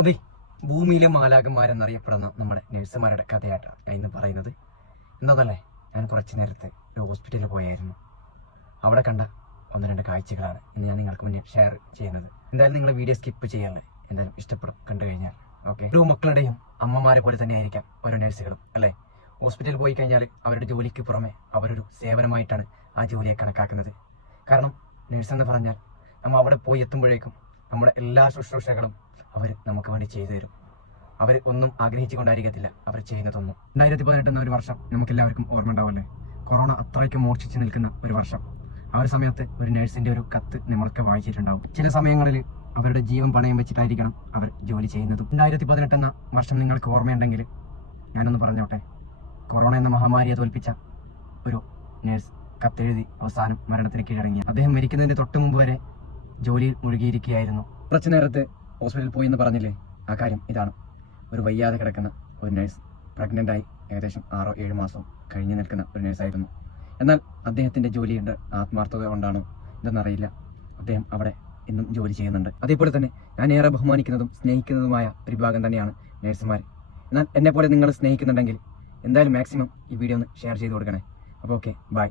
അതെ, ഭൂമിയിലെ മാലാഖന്മാരെന്നറിയപ്പെടുന്ന നമ്മുടെ നഴ്സുമാരുടെ കഥയായിട്ടാണ് ഞാൻ ഇന്ന് പറയുന്നത്. എന്താണെന്നല്ലേ, ഞാൻ കുറച്ച് നേരത്തെ ഒരു ഹോസ്പിറ്റലിൽ പോയായിരുന്നു. അവിടെ കണ്ട ഒന്ന് രണ്ട് കാഴ്ചകളാണ് ഇന്ന് ഞാൻ നിങ്ങൾക്ക് മുന്നിൽ ഷെയർ ചെയ്യുന്നത്. എന്തായാലും നിങ്ങൾ വീഡിയോ സ്കിപ്പ് ചെയ്യാല്ലേ, എന്തായാലും ഇഷ്ടപ്പെടും കണ്ടു കഴിഞ്ഞാൽ. ഓക്കെ, ഓരോ മക്കളുടെയും അമ്മമാരെ പോലെ തന്നെ ആയിരിക്കാം ഓരോ നഴ്സുകളും അല്ലേ. ഹോസ്പിറ്റലിൽ പോയി കഴിഞ്ഞാൽ അവരുടെ ജോലിക്ക് പുറമെ അവരൊരു സേവനമായിട്ടാണ് ആ ജോലിയെ കണക്കാക്കുന്നത്. കാരണം നഴ്സ് എന്ന് പറഞ്ഞാൽ നമ്മൾ അവിടെ പോയി എത്തുമ്പോഴേക്കും നമ്മുടെ എല്ലാ ശുശ്രൂഷകളും അവർ നമുക്ക് വേണ്ടി ചെയ്തു തരും. അവർ ഒന്നും ആഗ്രഹിച്ചുകൊണ്ടായിരിക്കത്തില്ല അവർ ചെയ്യുന്നതൊന്നും. 2018 എന്ന ഒരു വർഷം നമുക്ക് എല്ലാവർക്കും ഓർമ്മ ഉണ്ടാവില്ലേ. കൊറോണ അത്രയ്ക്ക് മൂർച്ഛിച്ച് നിൽക്കുന്ന ഒരു വർഷം. ആ ഒരു സമയത്ത് ഒരു നഴ്സിന്റെ ഒരു കത്ത് നമ്മളൊക്കെ വായിച്ചിട്ടുണ്ടാവും. ചില സമയങ്ങളിൽ അവരുടെ ജീവൻ പണയം വെച്ചിട്ടായിരിക്കണം അവർ ജോലി ചെയ്യുന്നതും. 2018 എന്ന വർഷം നിങ്ങൾക്ക് ഓർമ്മയുണ്ടെങ്കിൽ ഞാനൊന്ന് പറഞ്ഞോട്ടെ. കൊറോണ എന്ന മഹാമാരിയെ തോൽപ്പിച്ച ഒരു നഴ്സ് കത്തെഴുതി അവസാനം മരണത്തിന് കീഴടങ്ങി. അദ്ദേഹം മരിക്കുന്നതിന് തൊട്ട് മുമ്പ് വരെ ജോലിയിൽ മുഴുകിയിരിക്കുകയായിരുന്നു. കുറച്ചു നേരത്തെ ഹോസ്പിറ്റലിൽ പോയി എന്ന് പറഞ്ഞില്ലേ, ആ കാര്യം ഇതാണ്. ഒരു വയ്യാതെ കിടക്കുന്ന ഒരു നഴ്സ്, പ്രഗ്നൻ്റായി ഏകദേശം 6-7 മാസം കഴിഞ്ഞു നിൽക്കുന്ന ഒരു നഴ്സായിരുന്നു. എന്നാൽ അദ്ദേഹത്തിൻ്റെ ജോലിയുടെ ആത്മാർത്ഥത കൊണ്ടാണോ ഇതെന്നറിയില്ല, അദ്ദേഹം അവിടെ ഇന്നും ജോലി ചെയ്യുന്നുണ്ട്. അതേപോലെ തന്നെ ഞാൻ ഏറെ ബഹുമാനിക്കുന്നതും സ്നേഹിക്കുന്നതുമായ ഒരു വിഭാഗം തന്നെയാണ് നഴ്സുമാർ. എന്നാൽ എന്നെപ്പോലെ നിങ്ങൾ സ്നേഹിക്കുന്നുണ്ടെങ്കിൽ എന്തായാലും മാക്സിമം ഈ വീഡിയോ ഒന്ന് ഷെയർ ചെയ്ത് കൊടുക്കണേ. അപ്പോൾ ഓക്കെ, ബൈ.